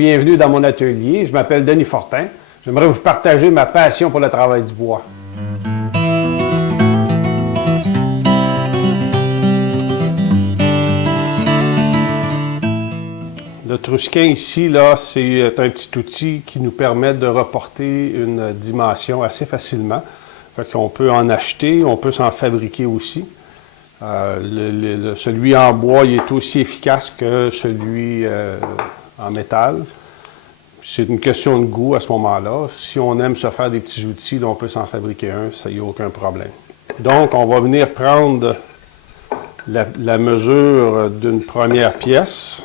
bienvenue dans mon atelier. Je m'appelle Denis Fortin. J'aimerais vous partager ma passion pour le travail du bois. Le Trusquin ici, là, c'est un petit outil qui nous permet de reporter une dimension assez facilement. Fait qu'on peut en acheter, on peut s'en fabriquer aussi. Celui en bois, il est aussi efficace que celui en métal. C'est une question de goût à ce moment-là. Si on aime se faire des petits outils, là, on peut s'en fabriquer un, ça n'y a aucun problème. Donc, on va venir prendre la mesure d'une première pièce.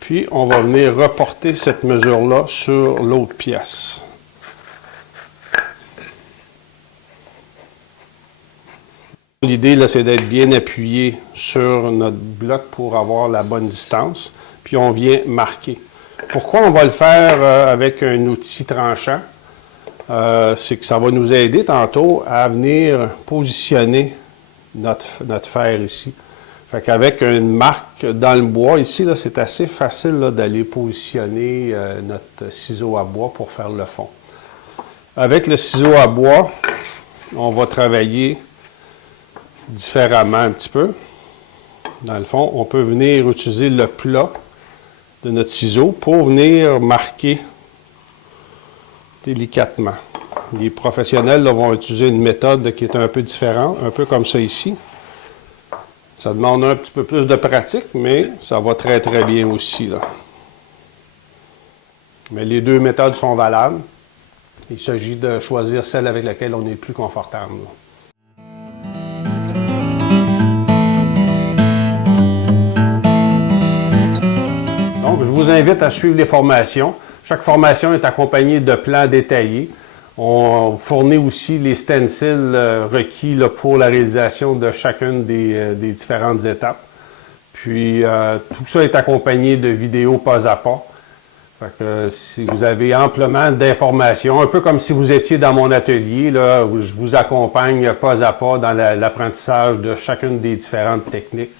Puis, on va venir reporter cette mesure-là sur l'autre pièce. L'idée, là, c'est d'être bien appuyé sur notre bloc pour avoir la bonne distance. Puis, on vient marquer. Pourquoi on va le faire avec un outil tranchant? C'est que ça va nous aider tantôt à venir positionner notre fer ici. Fait qu'avec une marque dans le bois, ici, là, c'est assez facile d'aller positionner notre ciseau à bois pour faire le fond. Avec le ciseau à bois, on va travailler différemment un petit peu. Dans le fond, on peut venir utiliser le plat de notre ciseau pour venir marquer délicatement. Les professionnels là, vont utiliser une méthode qui est un peu différente, un peu comme ça ici. Ça demande un petit peu plus de pratique, mais ça va très très bien aussi, là. Mais les deux méthodes sont valables. Il s'agit de choisir celle avec laquelle on est plus confortable, là. Donc, je vous invite à suivre les formations. Chaque formation est accompagnée de plans détaillés. On fournit aussi les stencils requis là, pour la réalisation de chacune des différentes étapes. Puis, tout ça est accompagné de vidéos pas à pas. Fait que, si vous avez amplement d'informations, un peu comme si vous étiez dans mon atelier, là, où je vous accompagne pas à pas dans l'apprentissage de chacune des différentes techniques.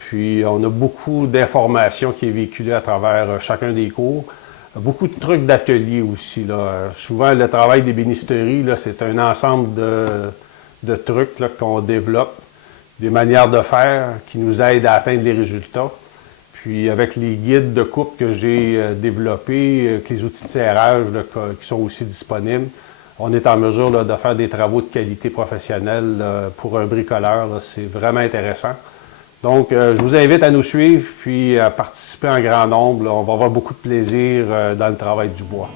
Puis, on a beaucoup d'informations qui est véhiculée à travers chacun des cours. Beaucoup de trucs d'atelier aussi, là. Souvent, le travail d'ébénisterie, là, c'est un ensemble de trucs qu'on développe, des manières de faire qui nous aident à atteindre les résultats. Puis, avec les guides de coupe que j'ai développés, avec les outils de serrage là, qui sont aussi disponibles, on est en mesure là, de faire des travaux de qualité professionnelle pour un bricoleur. C'est vraiment intéressant. Donc, je vous invite à nous suivre puis à participer en grand nombre. Là. On va avoir beaucoup de plaisir dans le travail du bois.